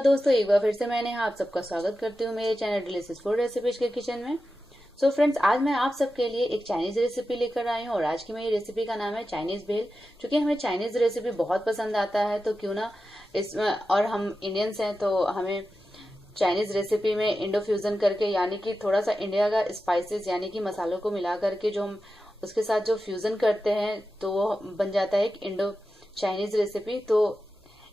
नमस्कार दोस्तों, एक बार फिर से मैंने आप सबका स्वागत करती हूँ मेरे चैनल डिलीशियस फूड रेसिपीज के किचन में। सो फ्रेंड्स, आज मैं आप सबके लिए एक चाइनीज रेसिपी लेकर आई हूँ और आज की मेरी रेसिपी का नाम है चाइनीज भेल। क्योंकि हमें चाइनीज रेसिपी बहुत पसंद आता है तो क्यों ना इसमें, और हम इंडियंस हैं तो हमें चाइनीज रेसिपी में इंडो फ्यूजन करके, यानी कि थोड़ा सा इंडिया का स्पाइसेस यानी कि मसालों को मिला करके जो हम उसके साथ जो फ्यूजन करते हैं तो वो बन जाता है एक इंडो चाइनीज रेसिपी। तो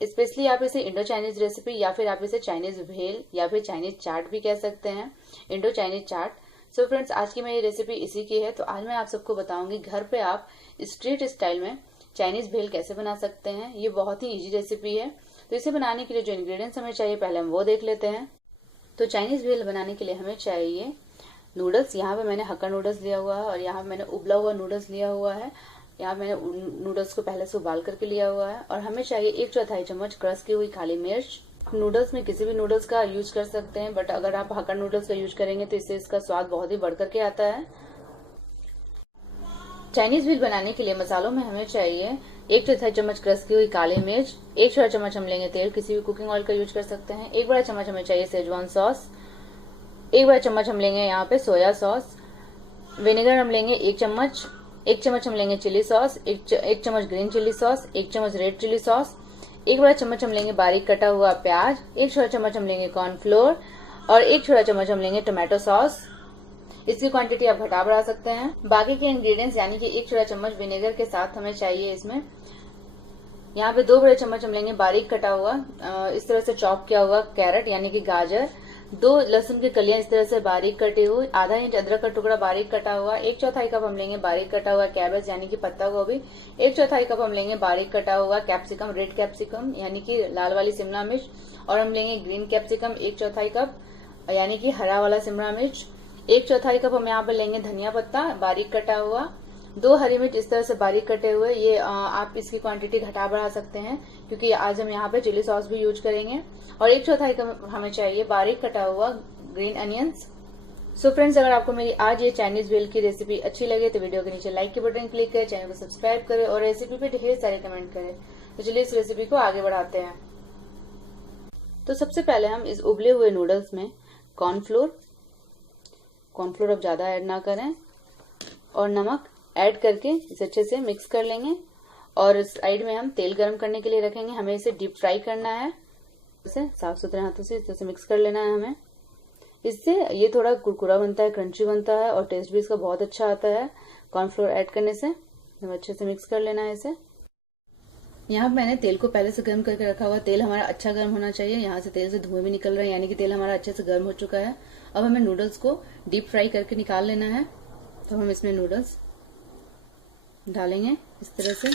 स्पेशली आप इसे इंडो चाइनीज रेसिपी या फिर आप इसे चाइनीज भेल या फिर चाइनीज चाट भी कह सकते हैं, इंडो चाइनीज चाट। सो फ्रेंड्स, आज की मेरी रेसिपी इसी की है। तो आज मैं आप सबको बताऊंगी घर पे आप स्ट्रीट स्टाइल में चाइनीज भेल कैसे बना सकते हैं। ये बहुत ही इजी रेसिपी है। तो इसे बनाने के लिए जो इंग्रेडिएंट्स हमें चाहिए पहले हम वो देख लेते हैं। तो चाइनीज भेल बनाने के लिए हमें चाहिए नूडल्स। यहाँ पे मैंने हक्का नूडल्स लिया हुआ है और यहाँ पे मैंने उबला हुआ नूडल्स लिया हुआ है। यहाँ मैंने नूडल्स को पहले से उबाल करके लिया हुआ है। और हमें चाहिए 1/4 चम्मच क्रश की हुई काली मिर्च। नूडल्स में किसी भी नूडल्स का यूज कर सकते हैं, बट अगर आप हक्का नूडल्स का यूज करेंगे तो इससे इसका स्वाद बहुत ही बढ़ करके आता है। चाइनीज भेल बनाने के लिए मसालों में हमें चाहिए 1/4 चम्मच क्रश की हुई काली मिर्च, 1 छोटा चम्मच हम लेंगे तेल, किसी भी कुकिंग ऑयल का यूज कर सकते हैं। 1 बड़ा चम्मच हमें चाहिए सेजवान सॉस, 1 बड़ा चम्मच हम लेंगे यहाँ पे सोया सॉस। विनेगर हम लेंगे 1 चम्मच, 1 चम्मच हम लेंगे चिली सॉस, 1 चम्मच ग्रीन चिली सॉस, 1 चम्मच रेड चिली सॉस, 1 बड़ा चम्मच हम लेंगे बारीक कटा हुआ प्याज, 1 छोटा चम्मच हम लेंगे कॉर्नफ्लोर और 1 छोटा चम्मच हम लेंगे टोमेटो सॉस। इसकी क्वांटिटी आप घटा बढ़ा सकते हैं। बाकी के इंग्रेडिएंट्स यानी कि 1 छोटा चम्मच विनेगर के साथ हमें चाहिए इसमें यहाँ पे 2 बड़े चम्मच हम लेंगे बारीक कटा हुआ इस तरह से चॉप किया हुआ कैरेट यानी कि गाजर, 2 लहसुन की कलियां इस तरह से बारीक कटी हुई, आधा इंच अदरक का टुकड़ा बारीक कटा हुआ, 1/4 कप हम लेंगे बारीक कटा हुआ कैबेज यानी कि पत्ता गोभी, 1/4 कप हम लेंगे बारीक कटा हुआ कैप्सिकम, रेड कैप्सिकम यानी कि लाल वाली शिमला मिर्च, और हम लेंगे ग्रीन कैप्सिकम 1/4 कप यानी कि हरा वाला शिमला मिर्च, 1/4 कप हम यहाँ पर लेंगे धनिया पत्ता बारीक कटा हुआ, 2 हरी मिर्च इस तरह से बारीक कटे हुए। ये आप इसकी क्वांटिटी घटा बढ़ा सकते हैं क्योंकि आज हम यहाँ पे चिली सॉस भी यूज करेंगे। और 1/4 कप हमें चाहिए बारीक कटा हुआ ग्रीन अनियंस। सो फ्रेंड्स, अगर आपको मेरी आज ये चाइनीज भेल की रेसिपी अच्छी लगे तो वीडियो के नीचे लाइक के बटन क्लिक करें, चैनल को सब्सक्राइब करें और रेसिपी पे ढेर सारे कमेंट करें। तो चलिए इस रेसिपी को आगे बढ़ाते हैं। तो सबसे पहले हम इस उबले हुए नूडल्स में कॉर्नफ्लोर अब ज्यादा ऐड ना करें और नमक ऐड करके इसे अच्छे से मिक्स कर लेंगे। और साइड में हम तेल गरम करने के लिए रखेंगे। हमें इसे डीप फ्राई करना है। इसे साफ सुथरे हाथों से इस तरह से मिक्स कर लेना है हमें। इससे ये थोड़ा कुरकुरा बनता है, क्रंची बनता है और टेस्ट भी इसका बहुत अच्छा आता है कॉर्नफ्लोर ऐड करने से। हमें अच्छे से मिक्स कर लेना है इसे। यहाँ मैंने तेल को पहले से गर्म करके रखा हुआ। तेल हमारा अच्छा गर्म होना चाहिए। यहाँ से तेल से धुएं भी निकल रहे हैं यानी कि तेल हमारा अच्छे से गर्म हो चुका है। अब हमें नूडल्स को डीप फ्राई करके निकाल लेना है। तो हम इसमें नूडल्स डालेंगे इस तरह से।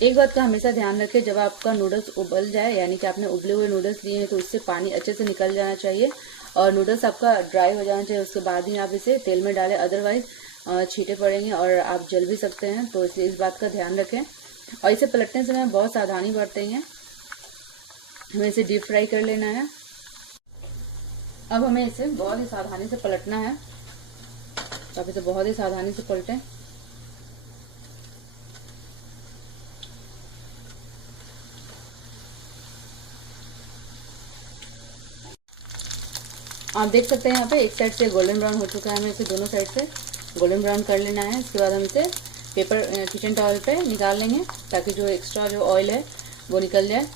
एक बात का हमेशा ध्यान रखें, जब आपका नूडल्स उबल जाए यानी कि आपने उबले हुए नूडल्स लिए हैं तो उससे पानी अच्छे से निकल जाना चाहिए और नूडल्स आपका ड्राई हो जाना चाहिए। उसके बाद ही आप इसे तेल में डालें, अदरवाइज छींटे पड़ेंगे और आप जल भी सकते हैं। तो इसलिए इस बात का ध्यान रखें। और इसे पलटने से हमें बहुत सावधानी बरतेंगे। हमें इसे डीप फ्राई कर लेना है। अब हमें इसे बहुत ही सावधानी से पलटना है। तो आप इसे बहुत ही सावधानी से पलटें। आप देख सकते हैं यहाँ पे एक साइड से गोल्डन ब्राउन हो चुका है। हमें इसे दोनों साइड से गोल्डन ब्राउन कर लेना है। इसके बाद हम इसे किचन टॉवल पे निकाल लेंगे ताकि जो एक्स्ट्रा जो ऑयल है वो निकल जाए।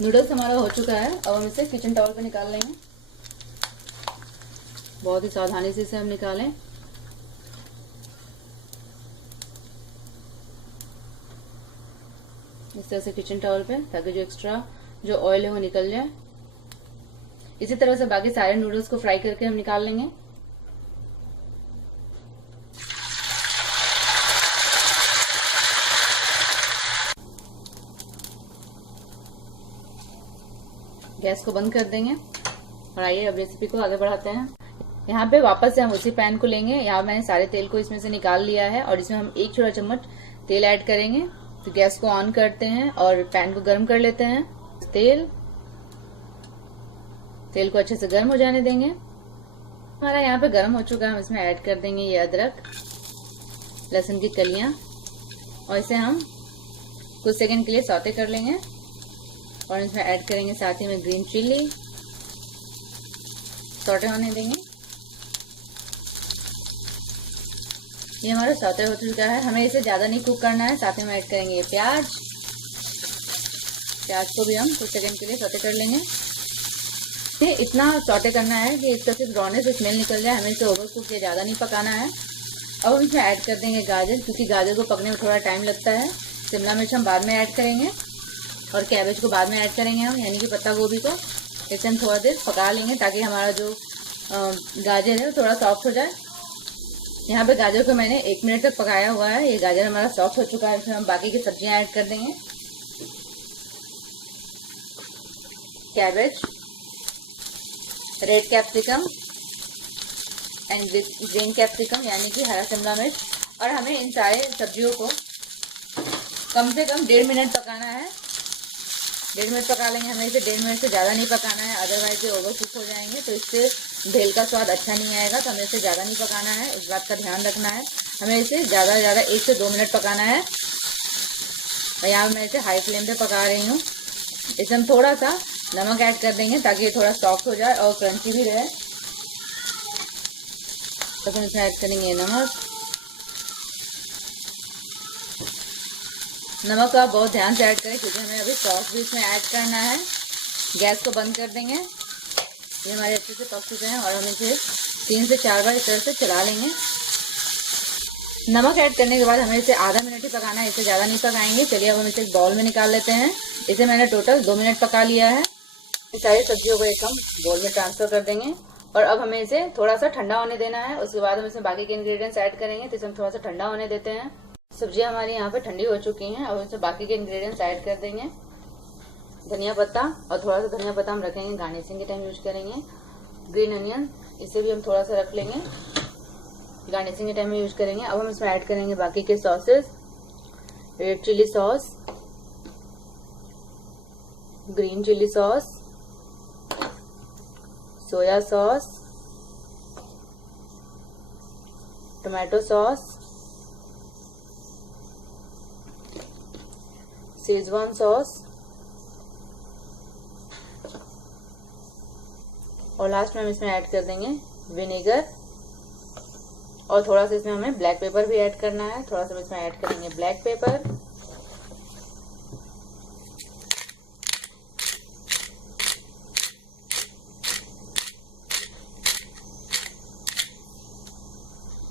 नूडल्स हमारा हो चुका है। अब हम इसे किचन टॉवल पे निकाल लेंगे। बहुत ही सावधानी से इसे हम निकालें। इस तरह से किचन टॉवल पे, ताकि जो एक्स्ट्रा जो ऑयल है वो निकल जाए। इसी तरह से बाकी सारे नूडल्स को फ्राई करके हम निकाल लेंगे। गैस को बंद कर देंगे और आइए अब रेसिपी को आगे बढ़ाते हैं। यहाँ पे वापस से हम उसी पैन को लेंगे। यहाँ मैंने सारे तेल को इसमें से निकाल लिया है और इसमें हम 1 छोटा चम्मच तेल ऐड करेंगे। तो गैस को ऑन करते हैं और पैन को गर्म कर लेते हैं। तेल को अच्छे से गर्म हो जाने देंगे। हमारा यहाँ पे गर्म हो चुका है। हम इसमें ऐड कर देंगे ये अदरक। लहसुन की कलियां और इसे हम कुछ सेकंड के लिए सौते कर लेंगे और इसमें ऐड करेंगे साथ ही में ग्रीन चिल्ली, सौते होने देंगे। ये हमारा सौते हो चुका है, हमें इसे ज्यादा नहीं कुक करना है। साथ में ऐड करेंगे ये प्याज को भी हम कुछ सेकंड के लिए सौते कर लेंगे। ये इतना सौते करना है कि इसका सिर्फ रॉनेस स्मेल निकल जाए, हमें इसे ओवर कुक या ज्यादा नहीं पकाना है। अब हम इसमें ऐड कर देंगे गाजर, क्योंकि गाजर को पकने में थोड़ा टाइम लगता है। शिमला मिर्च हम बाद में ऐड करेंगे और कैबेज को बाद में ऐड करेंगे हम, यानी कि पत्ता गोभी को। इसे हम थोड़ा देर पका लेंगे ताकि हमारा जो गाजर है वो थोड़ा सॉफ्ट हो जाए। यहाँ पे गाजर को मैंने 1 मिनट तक पकाया हुआ है। ये गाजर हमारा सॉफ्ट हो चुका है। फिर हम बाकी की सब्जियां ऐड कर देंगे। Cabbage, red capsicum and green capsicum यानी कि हरा शिमला मिर्च। और हमें इन सारे सब्जियों को कम से कम 1.5 मिनट पकाना है। 1.5 मिनट पका लेंगे। हमें इसे 1.5 मिनट से ज़्यादा नहीं पकाना है, अदरवाइज ये ओवर कुक हो जाएंगे तो इससे भेल का स्वाद अच्छा नहीं आएगा। तो हमें इसे ज़्यादा नहीं पकाना है, इस बात का ध्यान रखना है। हमें इसे ज़्यादा से ज़्यादा 1 से 2 मिनट पकाना है। और यहाँ मैं इसे हाई फ्लेम पे पका रही हूँ। इसे हम थोड़ा सा नमक ऐड कर देंगे ताकि ये थोड़ा सॉफ्ट हो जाए और क्रंची भी रहे। तो हम इसमें ऐड करेंगे नमक का बहुत ध्यान से ऐड करें क्योंकि हमें अभी सॉस भी इसमें ऐड करना है। गैस को बंद कर देंगे। ये हमारे अच्छे से पक चुके हैं और हम इसे 3 से 4 बार इस तरह से चला लेंगे। नमक ऐड करने के बाद हमें इसे आधा मिनट ही पकाना है, इससे ज़्यादा नहीं पकाएंगे। चलिए अब हम इसे एक बाउल में निकाल लेते हैं। इसे मैंने टोटल 2 मिनट पका लिया है। सारी सब्जियों को एक हम बाउल में ट्रांसफर कर देंगे और अब हमें इसे थोड़ा सा ठंडा होने देना है। उसके बाद हम इसमें बाकी के इंग्रेडिएंट्स ऐड करेंगे। तो इसे हम थोड़ा सा ठंडा होने देते हैं। सब्जियां हमारी यहाँ पे ठंडी हो चुकी हैं। अब इसमें बाकी के इंग्रेडिएंट्स ऐड कर देंगे। धनिया पत्ता, और थोड़ा सा धनिया पत्ता हम रखेंगे, गार्निशिंग के टाइम यूज करेंगे। ग्रीन अनियन, इसे भी हम थोड़ा सा रख लेंगे, गार्निशिंग के टाइम में यूज करेंगे। अब हम इसमें ऐड करेंगे बाकी के sauces, red chilli sauce, green chilli sauce, soya sauce, tomato sauce, schezwan sauce और लास्ट में हम इसमें ऐड कर देंगे विनेगर। और थोड़ा सा इसमें हमें ब्लैक पेपर भी ऐड करना है। थोड़ा सा इसमें ऐड करेंगे ब्लैक पेपर।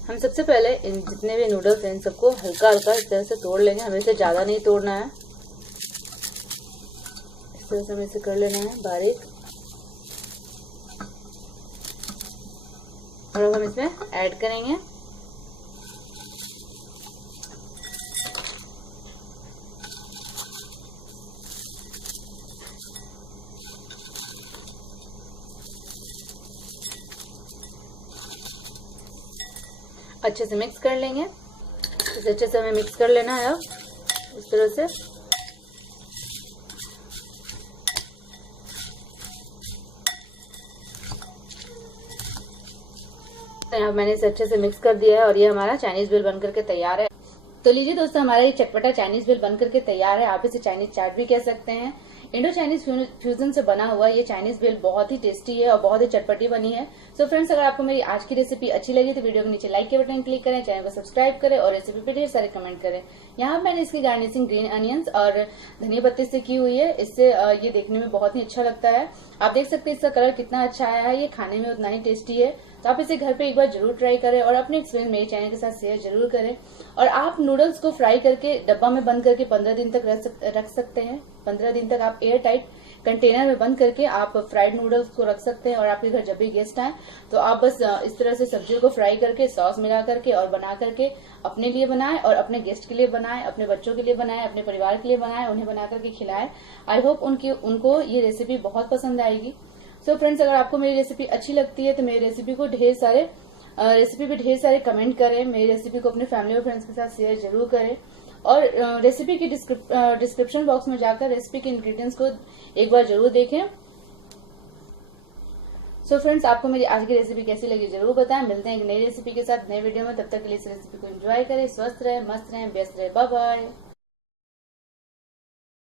हम सबसे पहले इन जितने भी नूडल्स हैं इन सबको हल्का हल्का इस तरह से तोड़ लेंगे। हमें इसे ज्यादा नहीं तोड़ना है, इस तरह से हमें इसे कर लेना है बारीक। और अब हम इसमें ऐड करेंगे अच्छे से मिक्स कर लेंगे। इसे अच्छे से हमें मिक्स कर लेना है। अब इस तरह से यहाँ मैंने इसे अच्छे से मिक्स कर दिया है और ये हमारा चाइनीज भेल बनकर के तैयार है। तो लीजिए दोस्तों, हमारा ये चटपटा चाइनीज भेल बनकर के तैयार है। आप इसे चाइनीज चाट भी कह सकते हैं। इंडो चाइनीज फ्यूजन से बना हुआ ये चाइनीज भेल बहुत ही टेस्टी है और बहुत ही चटपटी बनी है। सो फ्रेंड्स, अगर आपको मेरी आज की रेसिपी अच्छी लगी तो वीडियो के नीचे लाइक के बटन क्लिक करें, चैनल को सब्सक्राइब करें और रेसिपी पे ढेर सारे कमेंट करें। यहाँ मैंने इसकी गार्निशिंग ग्रीन अनियंस और धनिया पत्ते से की हुई है। इससे ये देखने में बहुत ही अच्छा लगता है। आप देख सकते हैं इसका कलर कितना अच्छा आया है। ये खाने में उतना ही टेस्टी है। तो आप इसे घर पे एक बार जरूर ट्राई करें और अपने एक्सपीरियंस मेरे चैनल के साथ शेयर जरूर करें। और आप नूडल्स को फ्राई करके डब्बा में बंद करके 15 दिन तक रख सकते हैं। 15 दिन तक आप एयर टाइट कंटेनर में बंद करके आप फ्राइड नूडल्स को रख सकते हैं। और आपके घर जब भी गेस्ट आए तो आप बस इस तरह से सब्जियों को फ्राई करके सॉस मिला करके और बना करके अपने लिए बनाएं और अपने गेस्ट के लिए बनाएं, अपने बच्चों के लिए बनाएं, अपने परिवार के लिए बनाएं, उन्हें बना करके खिलाएं। आई होप उनको ये रेसिपी बहुत पसंद आएगी। सो फ्रेंड्स, अगर आपको मेरी रेसिपी अच्छी लगती है तो मेरी रेसिपी को रेसिपी पे ढेर सारे कमेंट करें। मेरी रेसिपी को अपने फैमिली और फ्रेंड्स के साथ शेयर जरूर करें। और रेसिपी की डिस्क्रिप्शन बॉक्स में जाकर रेसिपी के इंग्रेडिएंट्स को एक बार जरूर देखें। सो फ्रेंड्स, आपको मेरी आज की रेसिपी कैसी लगी जरूर बताएं। मिलते हैं एक नई रेसिपी के साथ नए वीडियो में। तब तक के लिए इस रेसिपी को एंजॉय करें, स्वस्थ रहे, मस्त रहे, व्यस्त रहे। Bye bye.